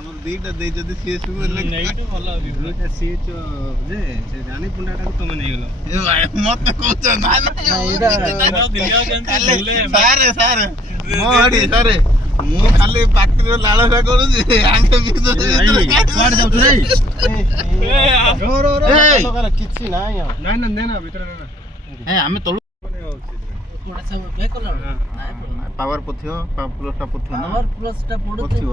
ଆମର ଦିଟା ଦେଇଛନ୍ତି ସିଏଚ୍ କୁ ହେଲେ ଏଇଠୁ ଭଲ ଦୁଇଟା ସିଏଚ୍ ଯେ ସେ ରାଣୀ ପୁଣ୍ଡାଟାକୁ ତମେ ନେଇଗଲ। ଏ ଭାଇ ମତେ କହୁଛ ନା ସାରେ ସାରେ ମୁଁ ଖାଲି ପାଟିରେ ଲାଳସା କରୁଛି ଆଙ୍କେ କୁଆଡେ ଯାଉଛୁ ରେ? କିଛି ନାହିଁ ଆଉ ନା ନା ନା ଭିତରେ ନା ଆମେ ତଳୁ କୋଡା ସବୁ ବେ କଲା ପାୱାର ପଥିବ ପ୍ଲସ୍ ଟା ପଥିବ ନା ପାୱାର ପ୍ଲସ୍ ଟା ପଡୁଛି ପଥିବ